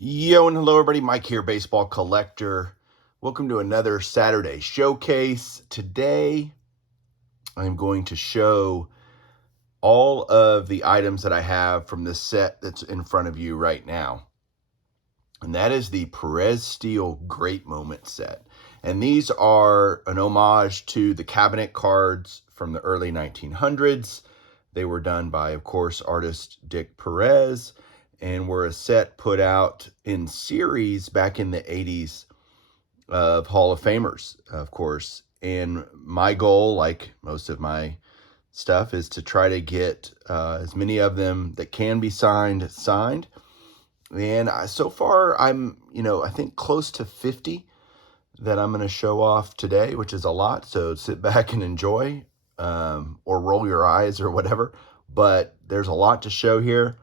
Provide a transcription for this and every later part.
Yo and hello everybody, Mike here, baseball collector. Welcome to another Saturday showcase. Today I'm going to show all of the items that I have from this set that's in front of you right now. And that is the Perez-Steele Great Moment set. And these are an homage to the cabinet cards from the early 1900s. They were done by, of course, artist Dick Perez, and were a set put out in series back in the 80s of Hall of Famers, of course. And my goal, like most of my stuff, is to try to get as many of them that can be signed. And so far, I'm, I think close to 50 that I'm going to show off today, which is a lot. So sit back and enjoy, or roll your eyes or whatever. But there's a lot to show here.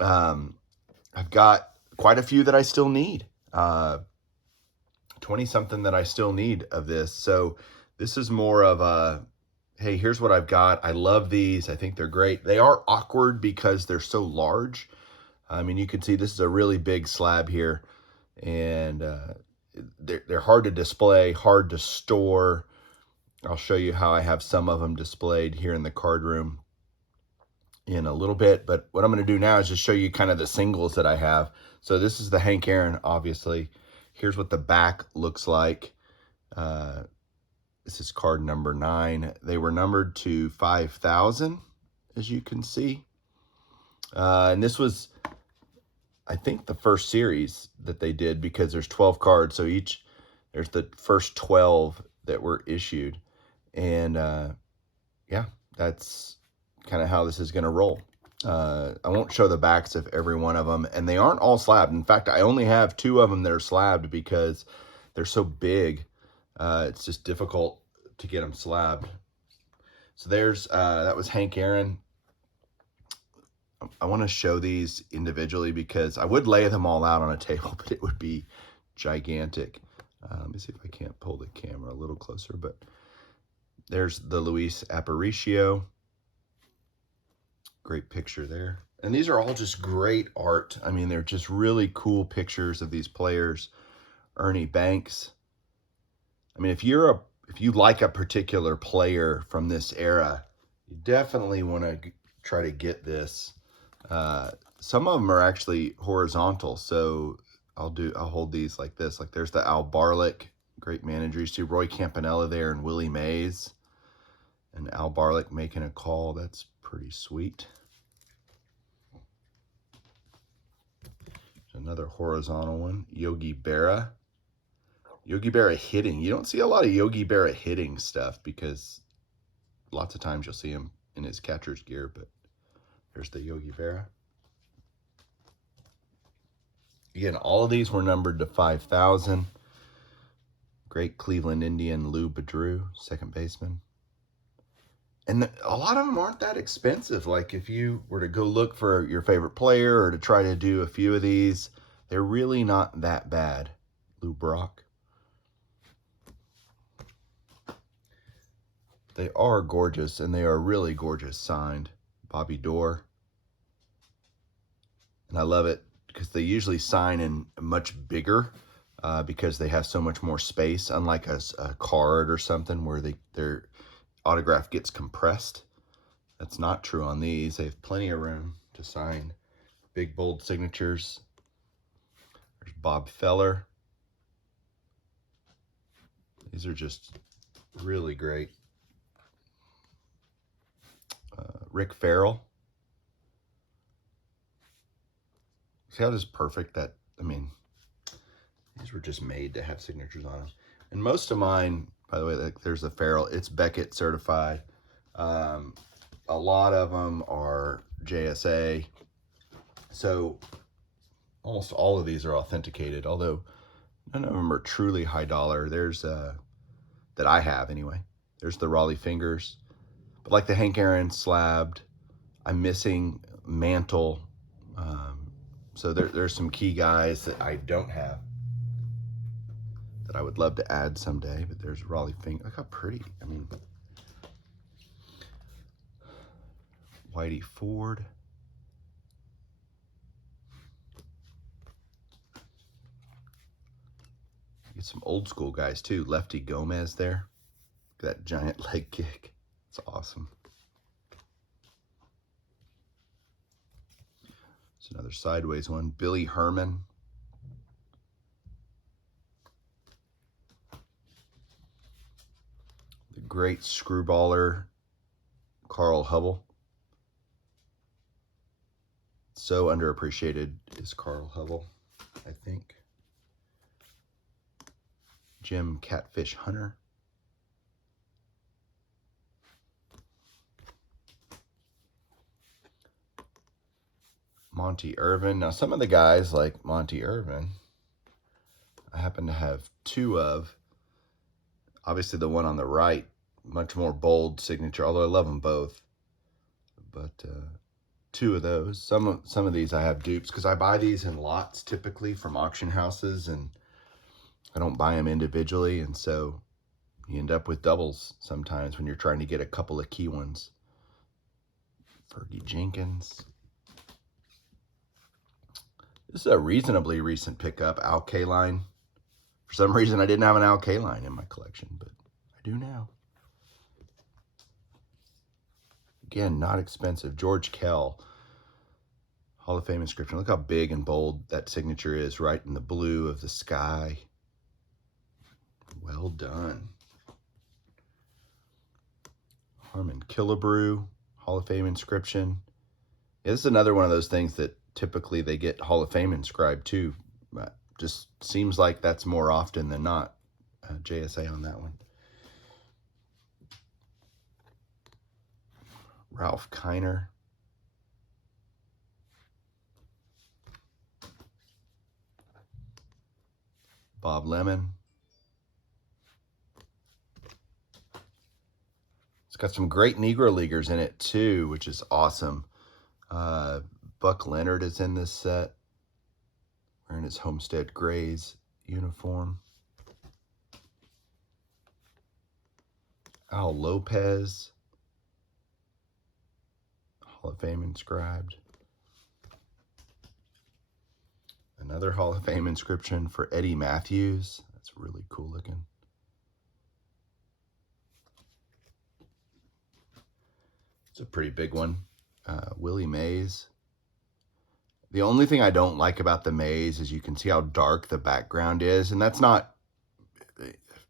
I've got quite a few that I still need. 20-something that I still need of this. So this is more of a, hey, here's what I've got. I love these. I think they're great. They are awkward because they're so large. I mean, you can see this is a really big slab here, and they're hard to display, hard to store. I'll show you how I have some of them displayed here in the card room in a little bit, but what I'm going to do now is just show you kind of the singles that I have. So this is the Hank Aaron, obviously. Here's what the back looks like. This is card number 9. They were numbered to 5,000, as you can see. And this was, I think, the first series that they did, because there's 12 cards. So there's the first 12 that were issued. And yeah, that's kind of how this is going to roll. I won't show the backs of every one of them, and they aren't all slabbed. In fact, I only have 2 of them that are slabbed because they're so big. It's just difficult to get them slabbed. So there's, that was Hank Aaron. I want to show these individually because I would lay them all out on a table, but it would be gigantic. Let me see if I can't pull the camera a little closer, but there's the Luis Aparicio. Great picture there. And these are all just great art. I mean, they're just really cool pictures of these players. Ernie Banks. I mean, if you like a particular player from this era, you definitely want to try to get this. Some of them are actually horizontal, so I'll hold these like this. Like there's the Al Barlick, great manager. You see Roy Campanella there and Willie Mays, and Al Barlick making a call. That's pretty sweet. Another horizontal one, Yogi Berra. Yogi Berra hitting. You don't see a lot of Yogi Berra hitting stuff because lots of times you'll see him in his catcher's gear, but there's the Yogi Berra. Again, all of these were numbered to 5,000. Great Cleveland Indian Lou Bedrew, second baseman. And a lot of them aren't that expensive. Like if you were to go look for your favorite player or to try to do a few of these, they're really not that bad. Lou Brock. They are gorgeous, and they are really gorgeous signed. Bobby Doerr. And I love it because they usually sign in much bigger because they have so much more space, unlike a card or something where their autograph gets compressed. That's not true on these. They have plenty of room to sign big, bold signatures. There's Bob Feller. These are just really great. Rick Farrell. See how this is perfect? That, I mean, these were just made to have signatures on them. And most of mine, by the way, like there's the Farrell. It's Beckett certified. A lot of them are JSA. So almost all of these are authenticated, although none of them are truly high dollar. There's, that I have anyway. There's the Raleigh Fingers. But like the Hank Aaron slabbed, I'm missing Mantle. So there's some key guys that I don't have that I would love to add someday. But there's Raleigh Finger. Look how pretty. I mean, Whitey Ford. some old school guys too. Lefty Gomez there. Look at that giant leg kick. It's awesome. It's another sideways one. Billy Herman. The great screwballer Carl Hubble. So underappreciated is Carl Hubble, I think. Jim Catfish Hunter. Monty Irvin. Now, some of the guys like Monty Irvin, I happen to have two of. Obviously, the one on the right, much more bold signature, although I love them both. But two of those. Some of these I have dupes because I buy these in lots typically from auction houses, and I don't buy them individually, and so you end up with doubles sometimes when you're trying to get a couple of key ones. Fergie Jenkins. This is a reasonably recent pickup, Al Kaline. For some reason, I didn't have an Al Kaline in my collection, but I do now. Again, not expensive. George Kell, Hall of Fame inscription. Look how big and bold that signature is, right in the blue of the sky. Well done. Harmon Killebrew, Hall of Fame inscription. Yeah, this is another one of those things that typically they get Hall of Fame inscribed too. Just seems like that's more often than not. JSA on that one. Ralph Kiner. Bob Lemon. It's got some great Negro Leaguers in it too, which is awesome. Buck Leonard is in this set, wearing his Homestead Grays uniform. Al Lopez, Hall of Fame inscribed. Another Hall of Fame inscription for Eddie Matthews. That's really cool looking. It's a pretty big one. Willie Mays. The only thing I don't like about the Mays is you can see how dark the background is, and that's not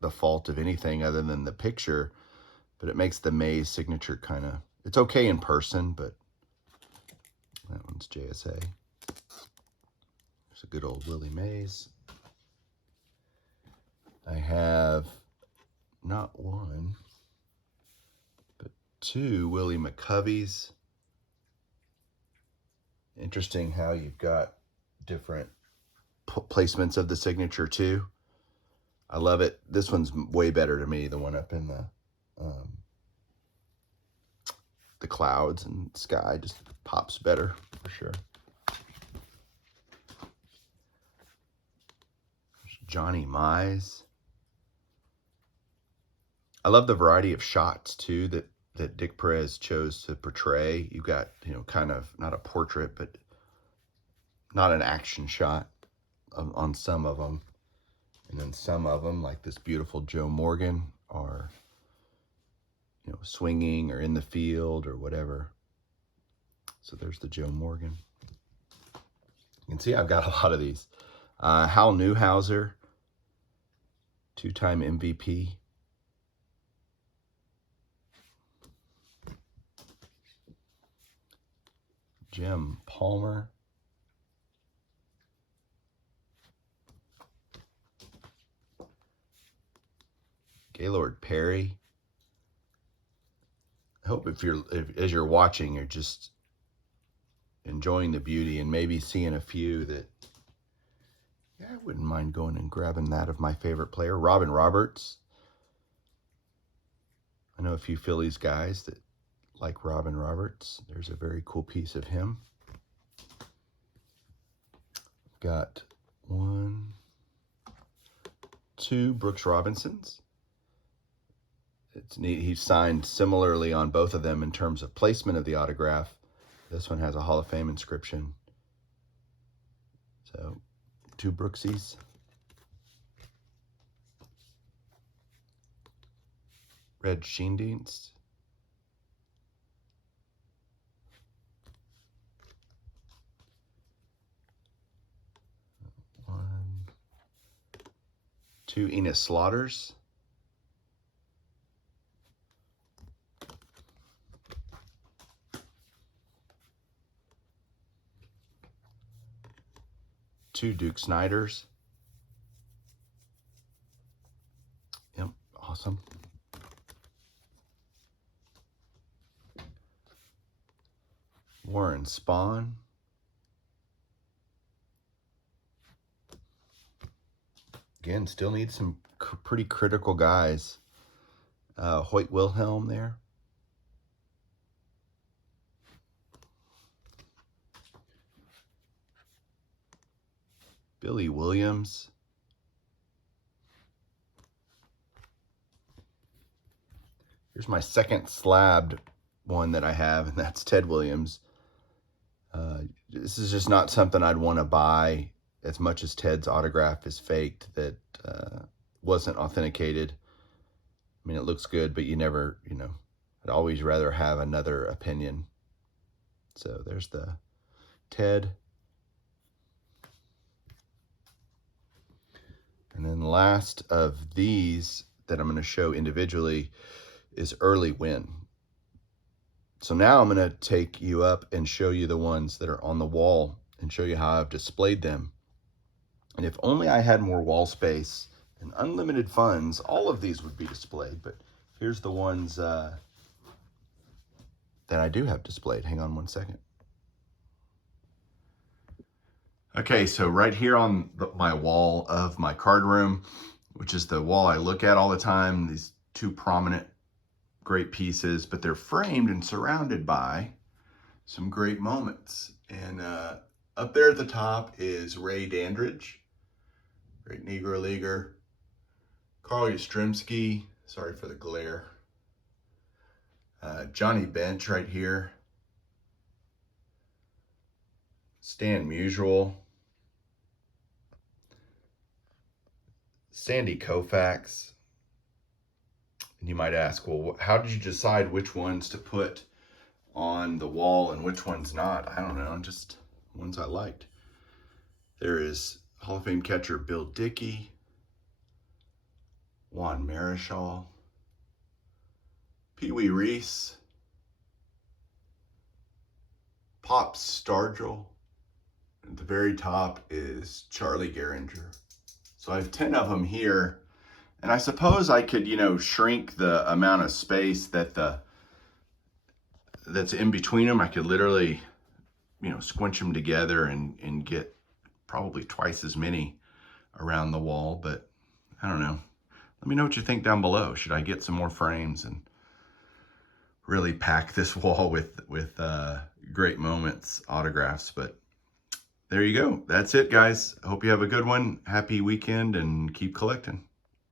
the fault of anything other than the picture, but it makes the Mays signature kind of, it's okay in person, but that one's JSA. There's a good old Willie Mays. I have not one, but two Willie McCoveys. Interesting how you've got different placements of the signature too. I love it. This one's way better to me, the one up in the clouds and sky just pops better for sure. There's Johnny Mize. I love the variety of shots too that Dick Perez chose to portray. You've got, kind of not a portrait, but not an action shot on some of them. And then some of them, like this beautiful Joe Morgan, are, swinging or in the field or whatever. So there's the Joe Morgan. You can see I've got a lot of these. Hal Newhouser, two-time MVP. Jim Palmer. Gaylord Perry. I hope as you're watching, you're just enjoying the beauty and maybe seeing a few that, yeah, I wouldn't mind going and grabbing that of my favorite player, Robin Roberts. I know a few Phillies guys that like Robin Roberts. There's a very cool piece of him. Got 1, 2 Brooks Robinsons. It's neat. He's signed similarly on both of them in terms of placement of the autograph. This one has a Hall of Fame inscription. So 2 Brooksies. Red Schiendienst. One, two Enos Slaughters. Two Duke Snyders. Yep, awesome. Warren Spahn. Again, still need some pretty critical guys. Hoyt Wilhelm there. Billy Williams. Here's my second slabbed one that I have, and that's Ted Williams. This is just not something I'd want to buy, as much as Ted's autograph is faked, that wasn't authenticated. I mean, it looks good, but you never, I'd always rather have another opinion. So there's the Ted. And then the last of these that I'm going to show individually is Early Win. So now I'm going to take you up and show you the ones that are on the wall and show you how I've displayed them. And if only I had more wall space and unlimited funds, all of these would be displayed. But here's the ones that I do have displayed. Hang on one second. Okay, so right here on my wall of my card room, which is the wall I look at all the time, these two prominent great pieces, but they're framed and surrounded by some great moments. And up there at the top is Ray Dandridge, great Negro Leaguer. Carl Yastrzemski, sorry for the glare. Johnny Bench right here. Stan Musial. Sandy Koufax. And you might ask, well, how did you decide which ones to put on the wall and which ones not? I don't know, just ones I liked. There is Hall of Fame catcher Bill Dickey, Juan Marichal, Pee Wee Reese, Pop Stargell. At the very top is Charlie Gehringer. So I have 10 of them here. And I suppose I could, shrink the amount of space that's in between them. I could literally, squinch them together and get probably twice as many around the wall. But I don't know. Let me know what you think down below. Should I get some more frames and really pack this wall with great moments, autographs? But there you go. That's it, guys. I hope you have a good one. Happy weekend and keep collecting.